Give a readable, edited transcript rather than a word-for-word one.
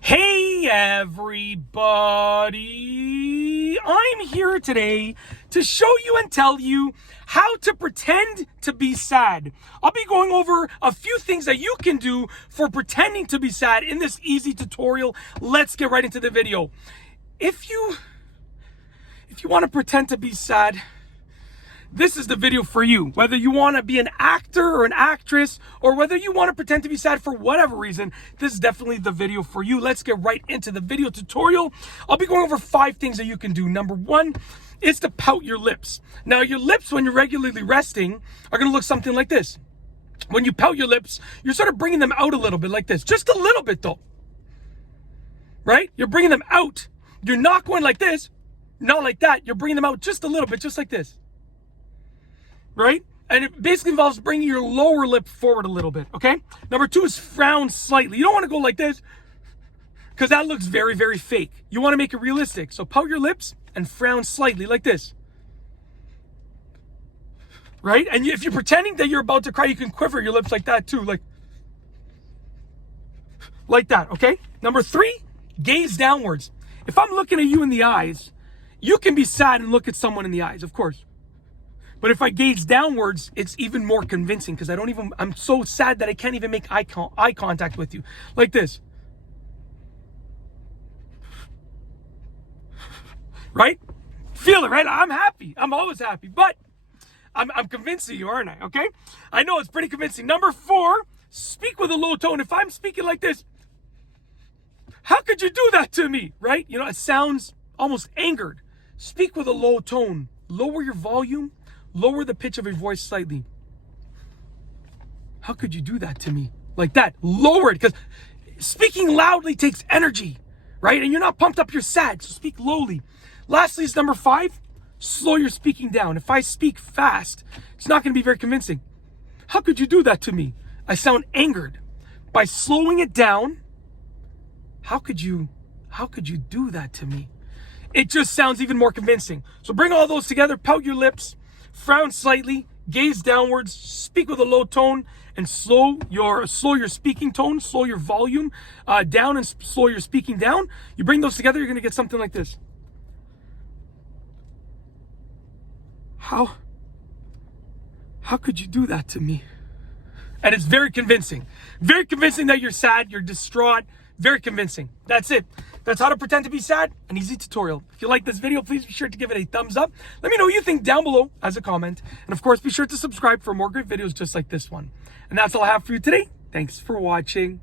Hey everybody, I'm here today to show you and tell you how to pretend to be sad. I'll be going over a few things that you can do for pretending to be sad in this easy tutorial. Let's get right into the video. If you want to pretend to be sad, this is the video for you. Whether you want to be an actor or an actress, or whether you want to pretend to be sad for whatever reason, this is definitely the video for you. Let's get right into the video tutorial. I'll be going over 5 things that you can do. Number 1 is to pout your lips. Now, your lips, when you're regularly resting, are going to look something like this. When you pout your lips, you're sort of bringing them out a little bit like this. Just a little bit though. Right? You're bringing them out. You're not going like this, not like that. You're bringing them out just a little bit, just like this. Right? And it basically involves bringing your lower lip forward a little bit, okay? Number 2 is frown slightly. You don't want to go like this because that looks very, very fake. You want to make it realistic. So pout your lips and frown slightly like this. Right? And if you're pretending that you're about to cry, you can quiver your lips like that too, like that, okay? Number 3, gaze downwards. If I'm looking at you in the eyes, you can be sad and look at someone in the eyes, of course. But if I gaze downwards, it's even more convincing because I'm so sad that I can't even make eye contact with you. Like this. Right? Feel it, right? I'm happy. I'm always happy. But I'm convincing you, aren't I? Okay? I know it's pretty convincing. Number 4, speak with a low tone. If I'm speaking like this, how could you do that to me? Right? You know, it sounds almost angered. Speak with a low tone. Lower your volume. Lower the pitch of your voice slightly. How could you do that to me? Like that. Lower it, because speaking loudly takes energy, right? And you're not pumped up, you're sad, so speak lowly. Lastly is number 5, slow your speaking down. If I speak fast, it's not going to be very convincing. How could you do that to me? I sound angered. By slowing it down, how could you do that to me? It just sounds even more convincing. So bring all those together, pout your lips, frown slightly, gaze downwards, speak with a low tone, and slow your speaking tone, slow your volume down, and slow your speaking down. You bring those together, you're going to get something like this. How could you do that to me? And it's very convincing. Very convincing that you're sad, you're distraught. Very convincing. That's it. That's how to pretend to be sad. An easy tutorial. If you like this video, please be sure to give it a thumbs up. Let me know what you think down below as a comment. And of course, be sure to subscribe for more great videos just like this one. And that's all I have for you today. Thanks for watching.